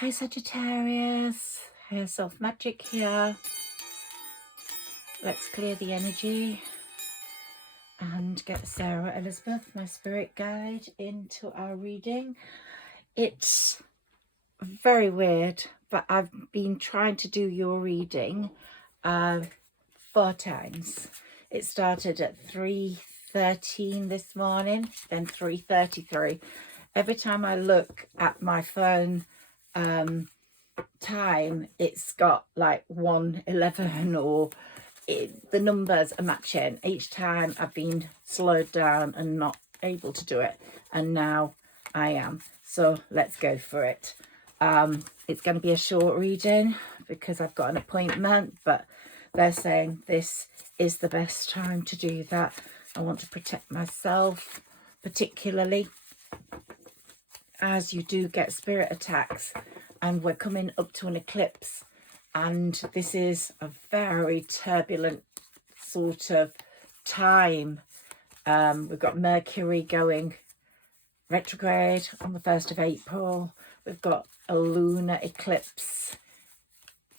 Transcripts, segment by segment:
Hi Sagittarius, Higherself magic here. Let's clear the energy and get Sarah Elizabeth, my spirit guide, into our reading. It's very weird, but I've been trying to do your reading 4 times. It started at 3:13 this morning, then 3:33. Every time I look at my phone time, it's got like 1:11 or the numbers are matching. Each time I've been slowed down and not able to do it, and now I am. So let's go for it. It's going to be a short reading because I've got an appointment, but they're saying this is the best time to do that. I want to protect myself, particularly as you do get spirit attacks, and we're coming up to an eclipse, and this is a very turbulent sort of time. We've got Mercury going retrograde on the 1st of April. We've got a lunar eclipse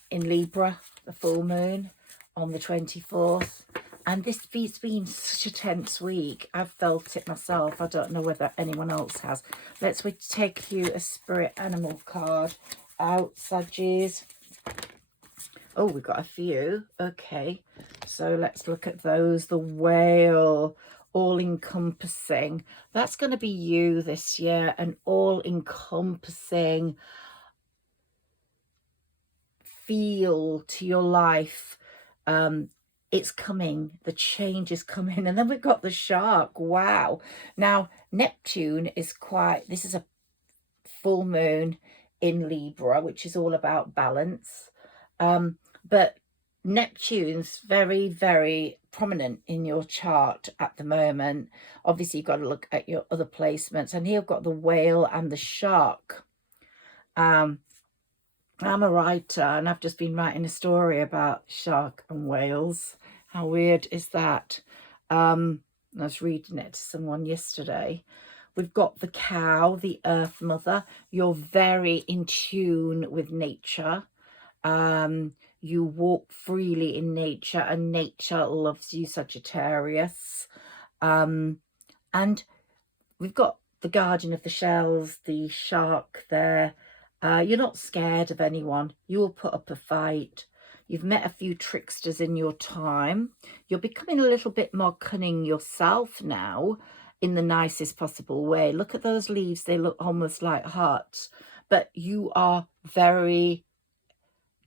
in Libra, the full moon, on the 24th. And this has been such a tense week. I've felt it myself. I don't know whether anyone else has. Let's take you a spirit animal card out, Saggis. Oh, we've got a few. Okay, so let's look at those. The whale, all-encompassing. That's going to be you this year, an all-encompassing feel to your life. It's coming, the change is coming. And then we've got the shark. Wow. Now Neptune is this is a full moon in Libra, which is all about balance, but Neptune's very, very prominent in your chart at the moment. Obviously you've got to look at your other placements, and here I've got the whale and the shark. I'm a writer, and I've just been writing a story about shark and whales. How weird is that? I was reading it to someone yesterday. We've got the cow, the earth mother. You're very in tune with nature. You walk freely in nature, and nature loves you, Sagittarius. And we've got the guardian of the shells, the shark there. You're not scared of anyone. You will put up a fight. You've met a few tricksters in your time. You're becoming a little bit more cunning yourself now, in the nicest possible way. Look at those leaves. They look almost like hearts. But you are very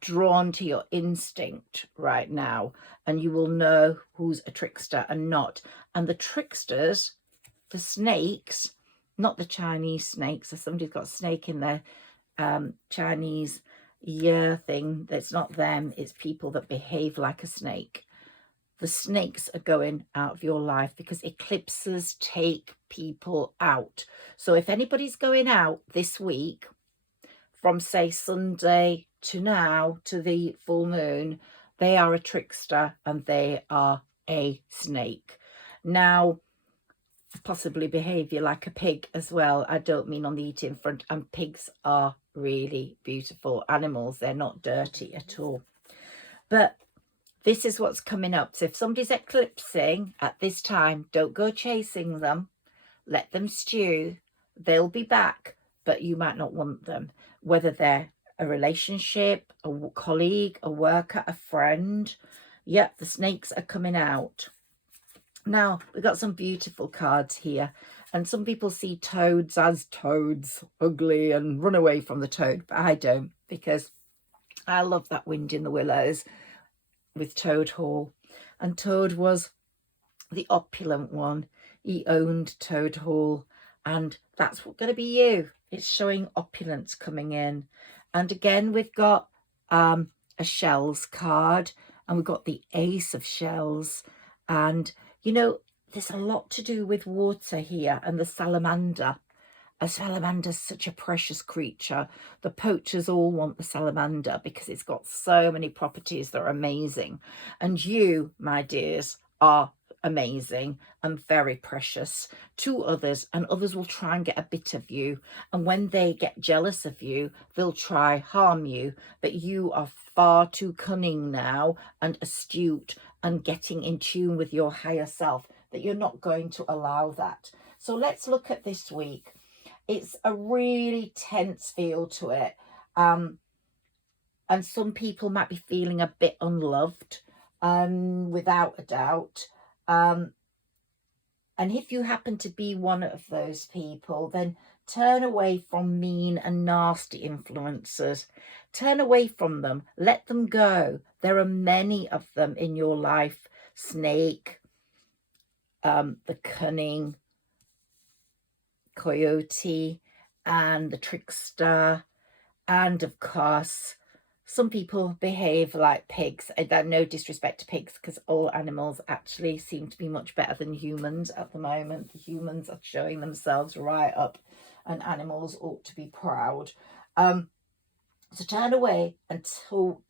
drawn to your instinct right now, and you will know who's a trickster and not. And the tricksters, the snakes, not the Chinese snakes. So somebody's got a snake in their Chinese year thing. That's not them. It's people that behave like a snake. The snakes are going out of your life because eclipses take people out. So if anybody's going out this week, from say Sunday to now to the full moon, they are a trickster and they are a snake. Now, possibly behaviour like a pig as well. I don't mean on the eating front. And pigs are really beautiful animals. They're not dirty at all. But this is what's coming up. So if somebody's eclipsing at this time, don't go chasing them. Let them stew. They'll be back, but you might not want them. Whether they're a relationship, a colleague, a worker, a friend. Yep, the snakes are coming out. Now, we've got some beautiful cards here. And some people see toads as toads, ugly, and run away from the toad. But I don't, because I love that wind in the willows with Toad Hall. And Toad was the opulent one. He owned Toad Hall. And that's going to be you. It's showing opulence coming in. And again, we've got a shells card. And we've got the ace of shells. And, you know, there's a lot to do with water here and the salamander. A salamander's such a precious creature. The poachers all want the salamander because it's got so many properties that are amazing. And you, my dears, are amazing and very precious to others, and others will try and get a bit of you, and when they get jealous of you, they'll try harm you. But you are far too cunning now and astute and getting in tune with your higher self that you're not going to allow that. So let's look at this week. It's a really tense feel to it, and some people might be feeling a bit unloved, without a doubt. And if you happen to be one of those people, then turn away from mean and nasty influences. Turn away from them. Let them go. There are many of them in your life. Snake, the cunning, coyote, and the trickster. And of course, some people behave like pigs. No disrespect to pigs, because all animals actually seem to be much better than humans at the moment. The humans are showing themselves right up, and animals ought to be proud. So turn away and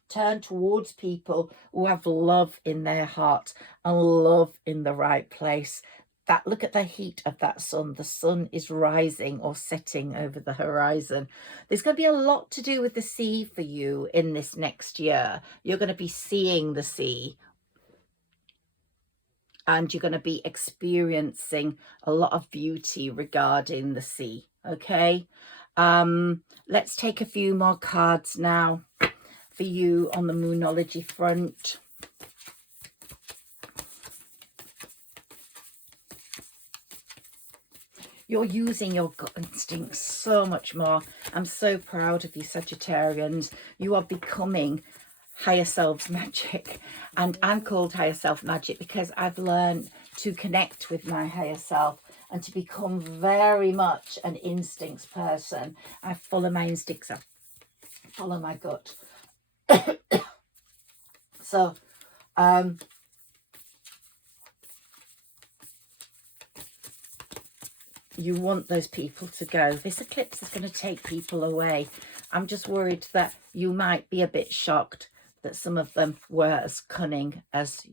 turn towards people who have love in their heart and love in the right place. Look at the heat of that sun. The sun is rising or setting over the horizon. There's going to be a lot to do with the sea for you in this next year. You're going to be seeing the sea, and you're going to be experiencing a lot of beauty regarding the sea. Okay, let's take a few more cards now for you on the Moonology front. You're using your gut instincts so much more. I'm so proud of you, Sagittarians. You are becoming higher selves magic. And I'm called higher self magic because I've learned to connect with my higher self and to become very much an instincts person. I follow my instincts. I follow my gut. So, you want those people to go. This eclipse is going to take people away. I'm just worried that you might be a bit shocked that some of them were as cunning as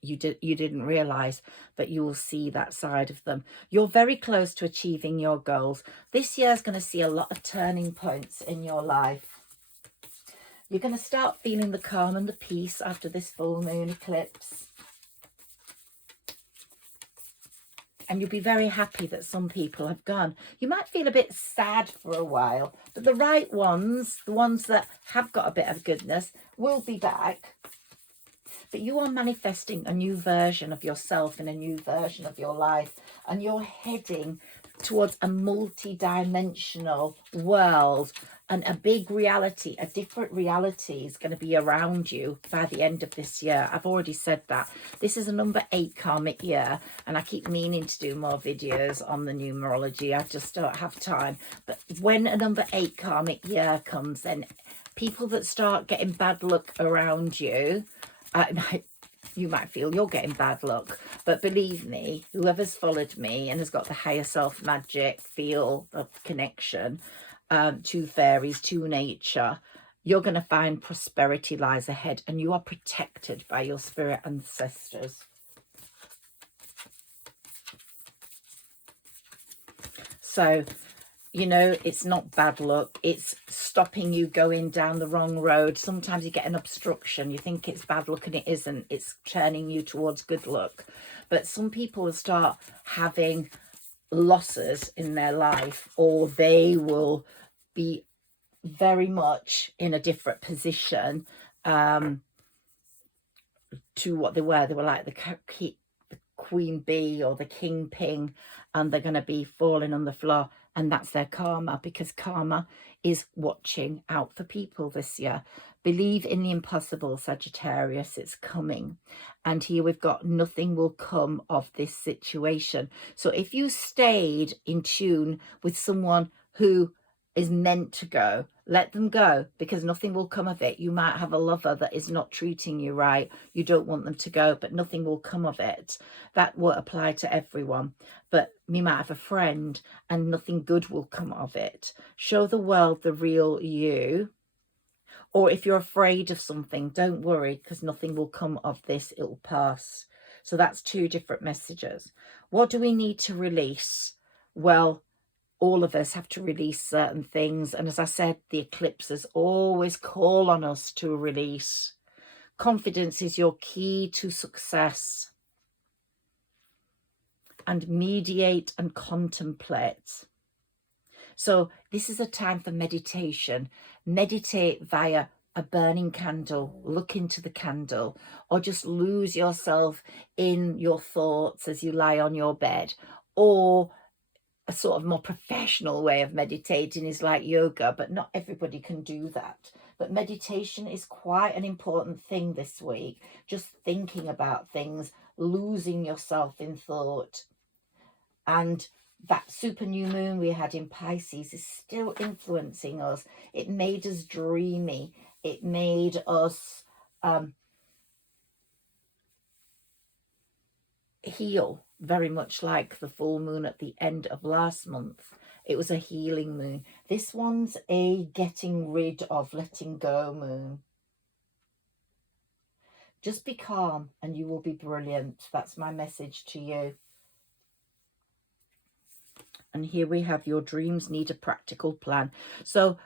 you didn't realize, but you will see that side of them. You're very close to achieving your goals. This year is going to see a lot of turning points in your life. You're going to start feeling the calm and the peace after this full moon eclipse. And you'll be very happy that some people have gone. You might feel a bit sad for a while, but the right ones, the ones that have got a bit of goodness, will be back. But you are manifesting a new version of yourself and a new version of your life. And you're heading towards a multi-dimensional world, and a big reality, a different reality is going to be around you by the end of this year. I've already said that. This is a number 8 karmic year, and I keep meaning to do more videos on the numerology. I just don't have time. But when a number 8 karmic year comes, then people that start getting bad luck around you, you might feel you're getting bad luck, but believe me, whoever's followed me and has got the higher self magic feel of connection to fairies, to nature, you're going to find prosperity lies ahead, and you are protected by your spirit ancestors. So, you know, it's not bad luck. It's stopping you going down the wrong road. Sometimes you get an obstruction. You think it's bad luck and it isn't. It's turning you towards good luck. But some people will start having losses in their life, or they will be very much in a different position to what they were. They were like the queen bee or the king ping, and they're going to be falling on the floor. And that's their karma, because karma is watching out for people this year. Believe in the impossible, Sagittarius. It's coming. And here we've got nothing will come of this situation. So if you stayed in tune with someone who is meant to go, let them go, because nothing will come of it. You might have a lover that is not treating you right. You don't want them to go, but nothing will come of it. That will apply to everyone. But you might have a friend and nothing good will come of it. Show the world the real you. Or if you're afraid of something, don't worry, because nothing will come of this. It will pass. So that's two different messages. What do we need to release? Well, all of us have to release certain things. And as I said, the eclipses always call on us to release. Confidence is your key to success. And mediate and contemplate. So this is a time for meditation. Meditate via a burning candle, look into the candle, or just lose yourself in your thoughts as you lie on your bed. Or a sort of more professional way of meditating is like yoga, but not everybody can do that. But meditation is quite an important thing this week. Just thinking about things, losing yourself in thought. And that super new moon we had in Pisces is still influencing us. It made us dreamy. It made us heal, very much like the full moon at the end of last month. It was a healing moon. This one's a getting rid of, letting go moon. Just be calm and you will be brilliant. That's my message to you. And here we have your dreams need a practical plan. So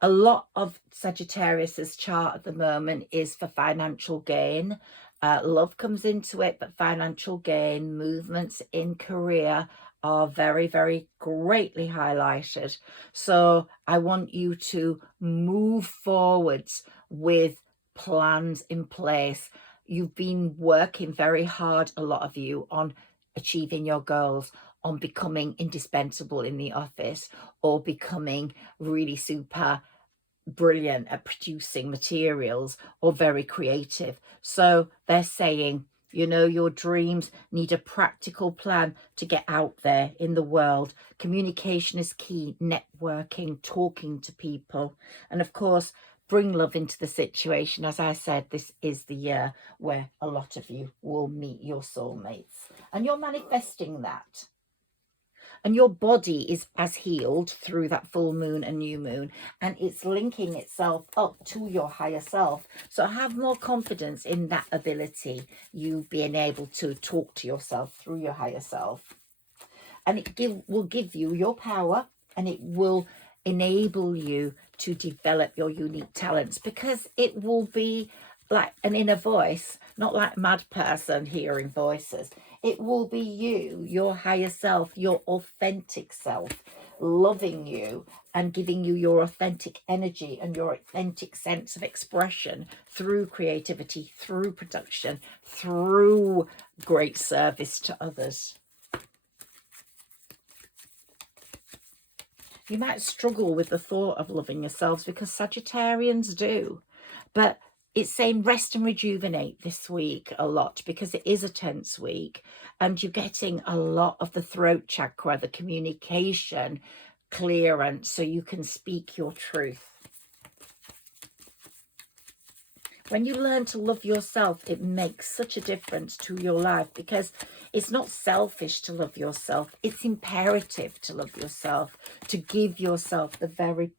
a lot of Sagittarius's chart at the moment is for financial gain. Love comes into it, but financial gain, movements in career are very, very greatly highlighted. So I want you to move forwards with plans in place. You've been working very hard, a lot of you, on achieving your goals, on becoming indispensable in the office, or becoming really super brilliant at producing materials, or very creative. So they're saying, you know, your dreams need a practical plan to get out there in the world. Communication is key, networking, talking to people, and of course, bring love into the situation. As I said, this is the year where a lot of you will meet your soulmates, and you're manifesting that. And your body is as healed through that full moon and new moon, and it's linking itself up to your higher self. So have more confidence in that ability, you being able to talk to yourself through your higher self. And it will give you your power, and it will enable you to develop your unique talents, because it will be like an inner voice, not like a mad person hearing voices. It will be you, your higher self, your authentic self, loving you and giving you your authentic energy and your authentic sense of expression through creativity, through production, through great service to others. You might struggle with the thought of loving yourselves, because Sagittarians do, but it's saying rest and rejuvenate this week a lot, because it is a tense week, and you're getting a lot of the throat chakra, the communication clearance, so you can speak your truth. When you learn to love yourself, it makes such a difference to your life, because it's not selfish to love yourself. It's imperative to love yourself, to give yourself the very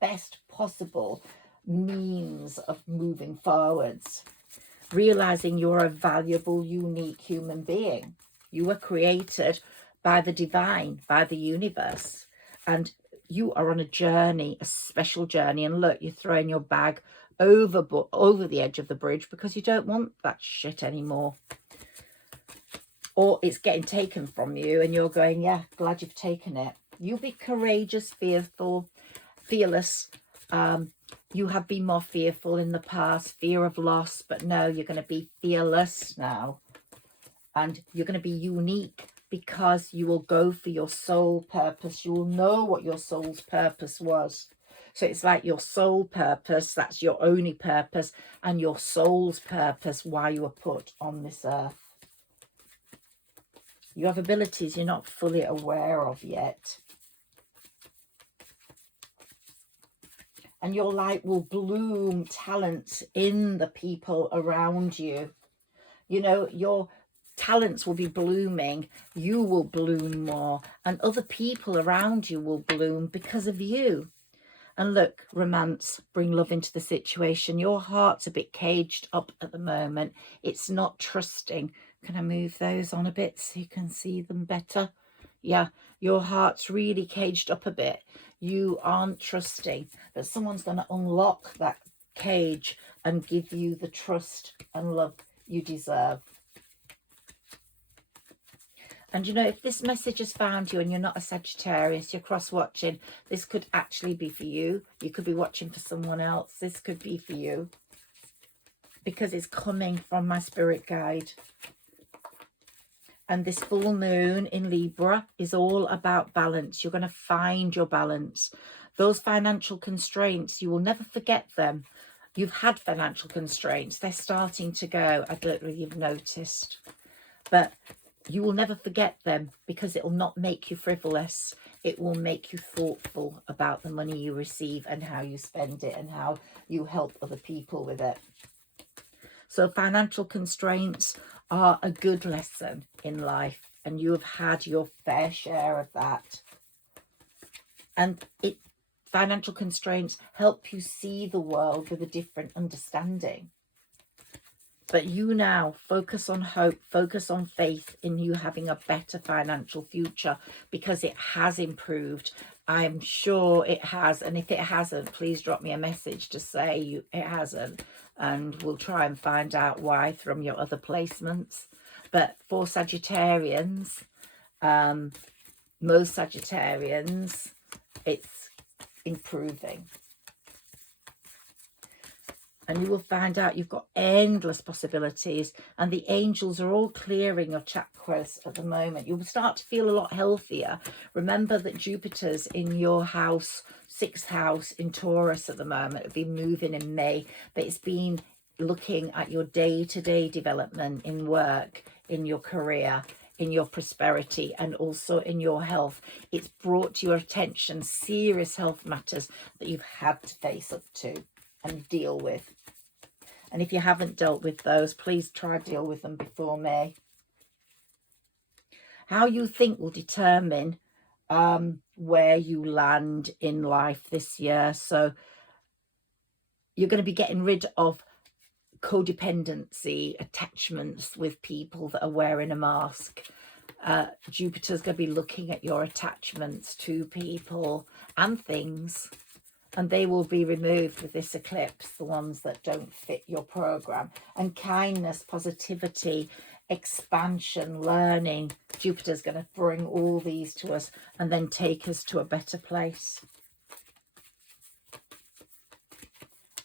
best possible means of moving forwards, realizing you're a valuable, unique human being. You were created by the divine, by the universe, and you are on a journey, a special journey. And look, you're throwing your bag over the edge of the bridge because you don't want that shit anymore, or it's getting taken from you and you're going, yeah, glad you've taken it. You'll be courageous, fearful, fearless. You have been more fearful in the past, fear of loss, but no, you're going to be fearless now, and you're going to be unique, because you will go for your soul purpose. You will know what your soul's purpose was. So it's like your soul purpose, that's your only purpose, and your soul's purpose, why you were put on this earth. You have abilities you're not fully aware of yet. And your light will bloom talents in the people around you. You know, your talents will be blooming. You will bloom more. And other people around you will bloom because of you. And look, romance, bring love into the situation. Your heart's a bit caged up at the moment. It's not trusting. Can I move those on a bit so you can see them better? Yeah, your heart's really caged up a bit. You aren't trusting, but someone's going to unlock that cage and give you the trust and love you deserve. And you know, if this message has found you and you're not a Sagittarius, you're cross-watching, this could actually be for you. You could be watching for someone else. This could be for you, because it's coming from my spirit guide. And this full moon in Libra is all about balance. You're going to find your balance. Those financial constraints, you will never forget them. You've had financial constraints. They're starting to go. I don't know if you've noticed. But you will never forget them, because it will not make you frivolous. It will make you thoughtful about the money you receive and how you spend it and how you help other people with it. So financial constraints are a good lesson in life, and you have had your fair share of that. And financial constraints help you see the world with a different understanding. But you now focus on hope, focus on faith in you having a better financial future, because it has improved. I'm sure it has. And if it hasn't, please drop me a message to say it hasn't. And we'll try and find out why from your other placements. But for Sagittarians, most Sagittarians, it's improving. And you will find out you've got endless possibilities, and the angels are all clearing your chakras at the moment. You'll start to feel a lot healthier. Remember that Jupiter's in your house, 6th house in Taurus at the moment. It'll be moving in May, but it's been looking at your day-to-day development in work, in your career, in your prosperity, and also in your health. It's brought to your attention serious health matters that you've had to face up to and deal with. And if you haven't dealt with those, please try to deal with them before May. How you think will determine where you land in life this year. So you're going to be getting rid of codependency, attachments with people that are wearing a mask. Jupiter's going to be looking at your attachments to people and things, and they will be removed with this eclipse, the ones that don't fit your program. And kindness, positivity, expansion, learning, Jupiter's going to bring all these to us and then take us to a better place.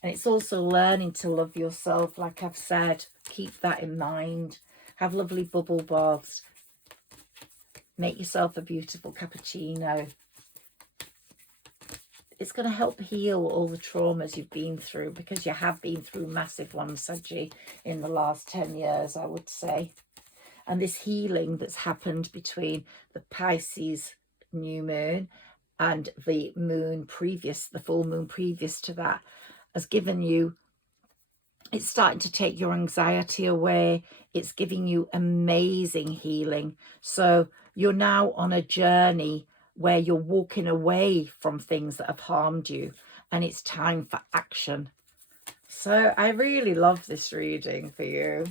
And it's also learning to love yourself, like I've said. Keep that in mind. Have lovely bubble baths. Make yourself a beautiful cappuccino. It's going to help heal all the traumas you've been through, because you have been through massive ones, Saggi, in the last 10 years, I would say. And this healing that's happened between the Pisces new moon and the moon previous, the full moon previous to that, has given you, it's starting to take your anxiety away. It's giving you amazing healing. So you're now on a journey where you're walking away from things that have harmed you, and it's time for action. So I really love this reading for you.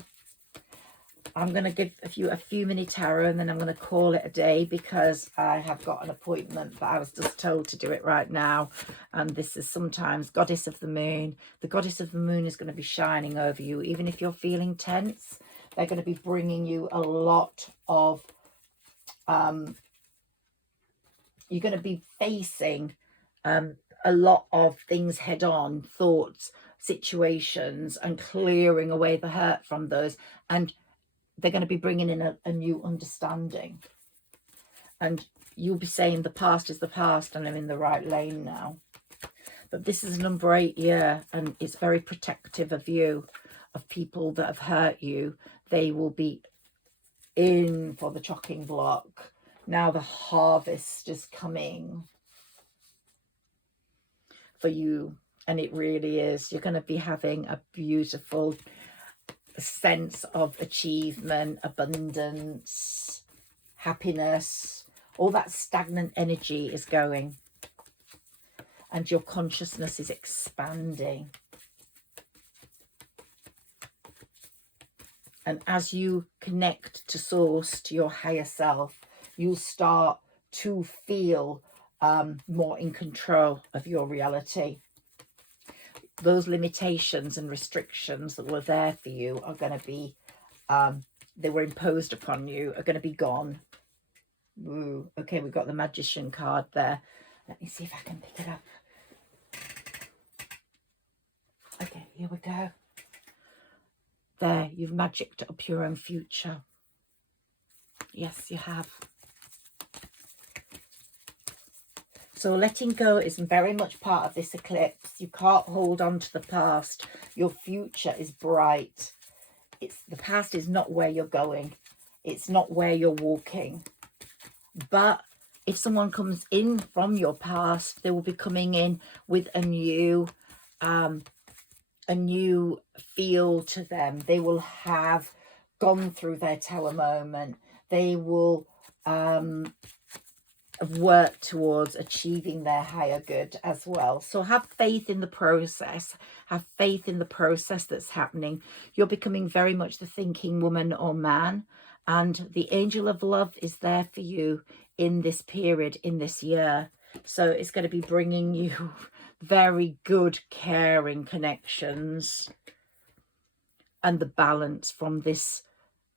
I'm going to give a few mini tarot, and then I'm going to call it a day, because I have got an appointment, but I was just told to do it right now. And this is sometimes Goddess of the Moon. The Goddess of the Moon is going to be shining over you. Even if you're feeling tense, they're going to be bringing you a lot of, you're going to be facing a lot of things head on, thoughts, situations, and clearing away the hurt from those. And they're going to be bringing in a new understanding. And you'll be saying the past is the past and I'm in the right lane now. But this is number 8 year, and it's very protective of you, of people that have hurt you. They will be in for the chopping block. Now the harvest is coming for you. And it really is. You're going to be having a beautiful sense of achievement, abundance, happiness. All that stagnant energy is going, and your consciousness is expanding. And as you connect to source, to your higher self, you'll start to feel more in control of your reality. Those limitations and restrictions that were there for you are going to be, they were imposed upon you, are going to be gone. Ooh, okay, we've got the Magician card there. Let me see if I can pick it up. Okay, here we go. There, you've magicked up your own future. Yes, you have. So letting go is very much part of this eclipse. You can't hold on to the past. Your future is bright. The past is not where you're going. It's not where you're walking. But if someone comes in from your past, they will be coming in with a new feel to them. They will have gone through their tower moment. They will have worked towards achieving their higher good as well. So have faith in the process. Have faith in the process that's happening. You're becoming very much the thinking woman or man, and the angel of love is there for you in this period, in this year. So it's going to be bringing you very good, caring connections, and the balance from this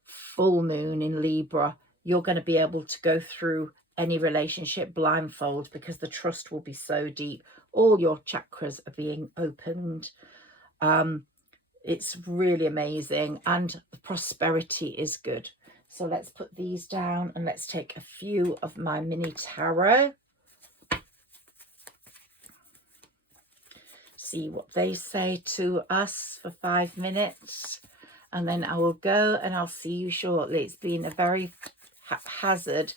full moon in Libra. You're going to be able to go through any relationship blindfold because the trust will be so deep. All your chakras are being opened. It's really amazing, and the prosperity is good. So let's put these down and let's take a few of my mini tarot. See what they say to us for 5 minutes, and then I will go and I'll see you shortly. It's been a very haphazard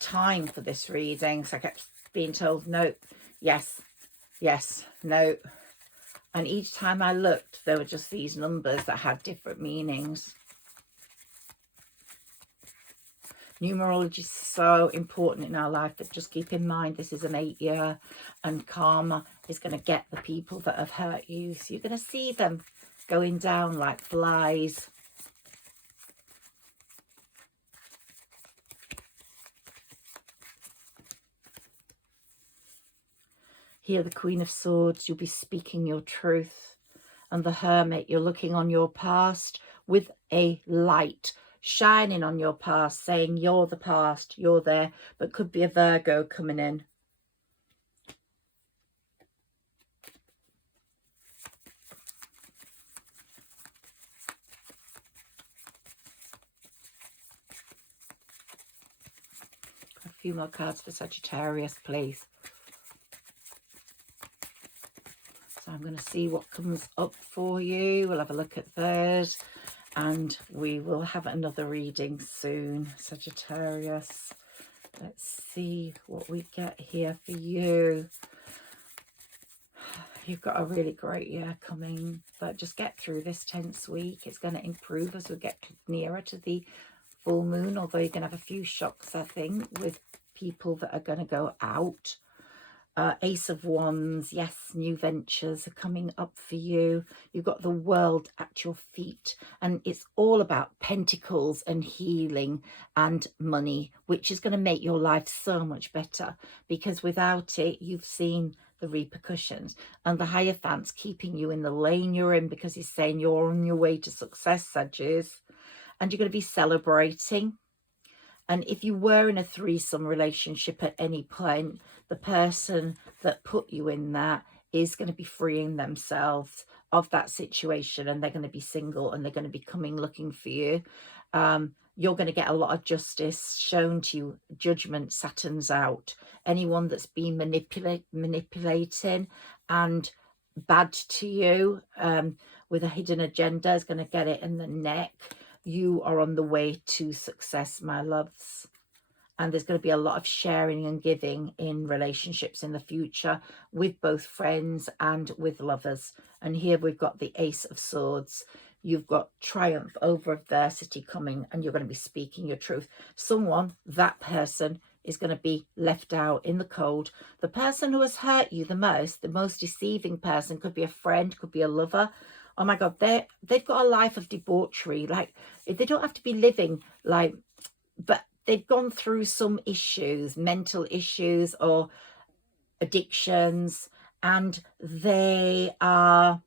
time for this reading, so I kept being told no, yes, yes, no, and each time I looked there were just these numbers that had different meanings. Numerology is so important in our life, but just keep in mind this is an 8-year, and karma is going to get the people that have hurt you. So you're going to see them going down like flies. Here, the Queen of Swords, you'll be speaking your truth. And the Hermit, you're looking on your past with a light shining on your past, saying you're the past, you're there, but could be a Virgo coming in. A few more cards for Sagittarius, please. So I'm going to see what comes up for you. We'll have a look at those, and we will have another reading soon, Sagittarius. Let's see what we get here for you. You've got a really great year coming, but just get through this tense week. It's going to improve as we get nearer to the full moon, although you're going to have a few shocks, I think, with people that are going to go out. Ace of Wands, yes, new ventures are coming up for you. You've got the world at your feet, and it's all about pentacles and healing and money, which is going to make your life so much better, because without it, you've seen the repercussions. And the Hierophant's keeping you in the lane you're in, because he's saying you're on your way to success, Sagittarius, and you're going to be celebrating. And if you were in a threesome relationship at any point, the person that put you in that is going to be freeing themselves of that situation, and they're going to be single, and they're going to be coming looking for you. You're going to get a lot of justice shown to you. Judgment, Saturn's out. Anyone that's been manipulating and bad to you with a hidden agenda is going to get it in the neck. You are on the way to success, my loves. And there's going to be a lot of sharing and giving in relationships in the future, with both friends and with lovers. And here we've got the Ace of Swords. You've got triumph over adversity coming, and you're going to be speaking your truth. Someone, that person, is going to be left out in the cold. The person who has hurt you the most deceiving person, could be a friend, could be a lover, oh my God, they've got a life of debauchery. Like, they don't have to be living like, but they've gone through some issues, mental issues or addictions, and they are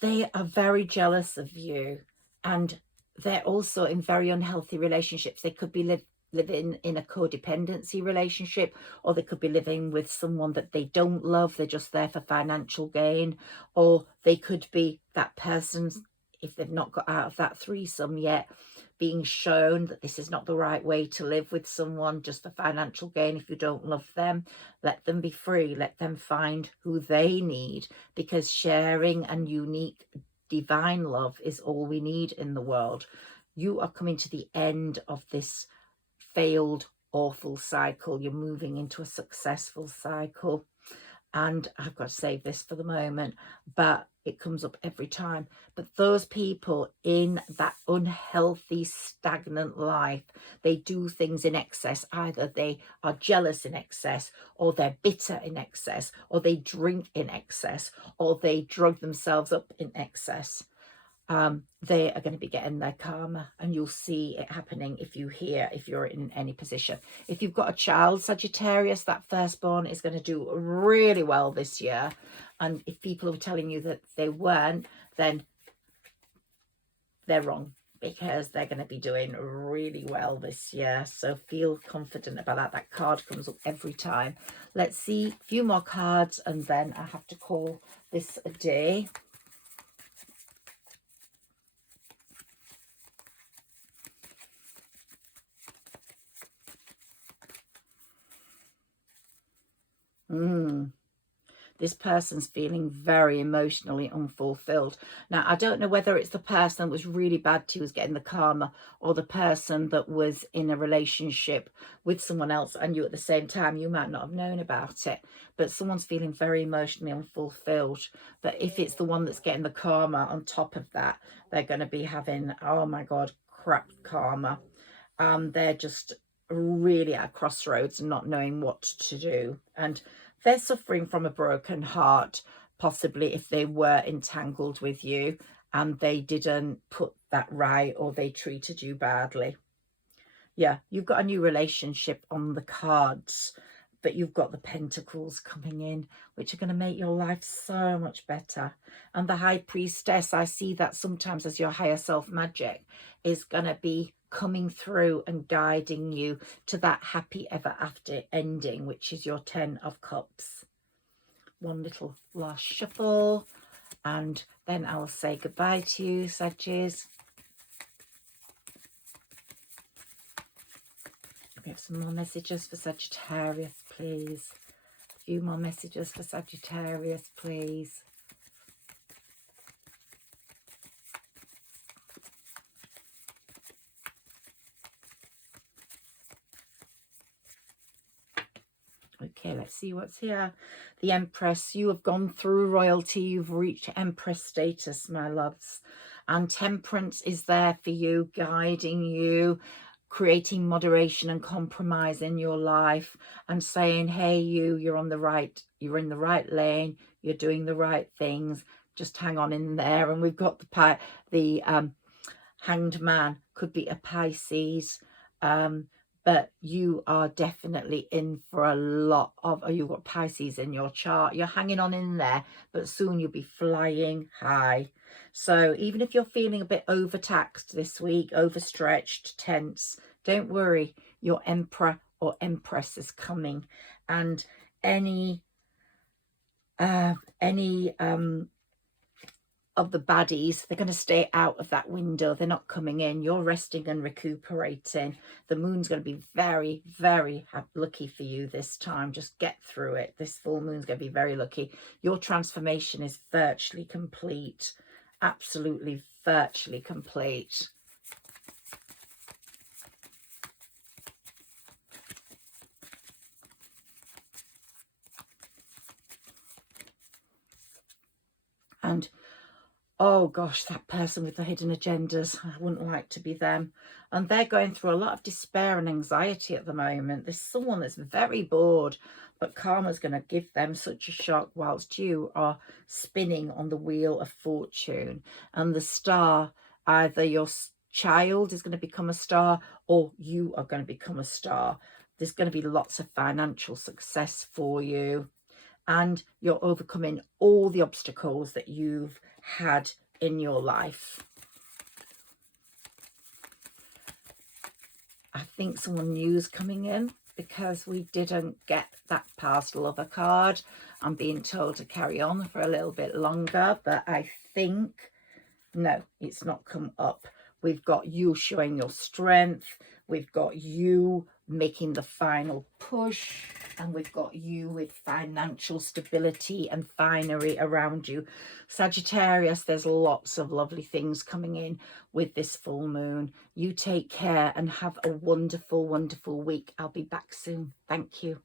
very jealous of you, and they're also in very unhealthy relationships. They could be living in a codependency relationship, or they could be living with someone that they don't love, they're just there for financial gain, or they could be that person, if they've not got out of that threesome yet, being shown that this is not the right way to live with someone just for financial gain. If you don't love them, let them be free, let them find who they need, because sharing and unique divine love is all we need in the world. You are coming to the end of this failed, awful cycle. You're moving into a successful cycle. And I've got to save this for the moment, but it comes up every time. But those people in that unhealthy, stagnant life, they do things in excess. Either they are jealous in excess, or they're bitter in excess, or they drink in excess, or they drug themselves up in excess. They are going to be getting their karma, and you'll see it happening if you're in any position. If you've got a child, Sagittarius, that firstborn is going to do really well this year. And if people are telling you that they weren't, then they're wrong, because they're going to be doing really well this year. So feel confident about that. That card comes up every time. Let's see a few more cards, and then I have to call this a day. This person's feeling very emotionally unfulfilled. Now, I don't know whether it's the person that was really bad to you who's getting the karma, or the person that was in a relationship with someone else and you at the same time. You might not have known about it, but someone's feeling very emotionally unfulfilled. But if it's the one that's getting the karma on top of that, they're going to be having, oh my God, crap karma. They're just really at a crossroads and not knowing what to do. And they're suffering from a broken heart, possibly if they were entangled with you and they didn't put that right, or they treated you badly. Yeah, you've got a new relationship on the cards, but you've got the pentacles coming in, which are going to make your life so much better. And the high priestess, I see that sometimes as your higher self magic, is going to be coming through and guiding you to that happy ever after ending, which is your 10 of cups. One little last shuffle, and then I'll say goodbye to you, Saggis. We have some more messages for Sagittarius, please. A few more messages for Sagittarius, please. Okay, let's see what's here. The Empress, you have gone through royalty. You've reached Empress status, my loves. And Temperance is there for you, guiding you, creating moderation and compromise in your life, and saying, hey, you're in the right lane, you're doing the right things, just hang on in there. And we've got the Hanged Man, could be a Pisces, but you are definitely in for a lot of, you've got Pisces in your chart. You're hanging on in there, but soon you'll be flying high. So even if you're feeling a bit overtaxed this week, overstretched, tense, don't worry. Your Emperor or Empress is coming, and any of the baddies, they're going to stay out of that window. They're not coming in. You're resting and recuperating. The moon's going to be very, very lucky for you this time. Just get through it. This full moon's going to be very lucky. Your transformation is virtually complete. Absolutely virtually complete. And oh gosh, that person with the hidden agendas, I wouldn't like to be them. And they're going through a lot of despair and anxiety at the moment. There's someone that's very bored, but karma's going to give them such a shock whilst you are spinning on the wheel of fortune. And the star, either your child is going to become a star or you are going to become a star. There's going to be lots of financial success for you. And you're overcoming all the obstacles that you've had in your life. I think someone new is coming in because we didn't get that past lover card. I'm being told to carry on for a little bit longer, but I think, no, it's not come up. We've got you showing your strength. We've got you making the final push. And we've got you with financial stability and finery around you. Sagittarius, there's lots of lovely things coming in with this full moon. You take care and have a wonderful, wonderful week. I'll be back soon. Thank you.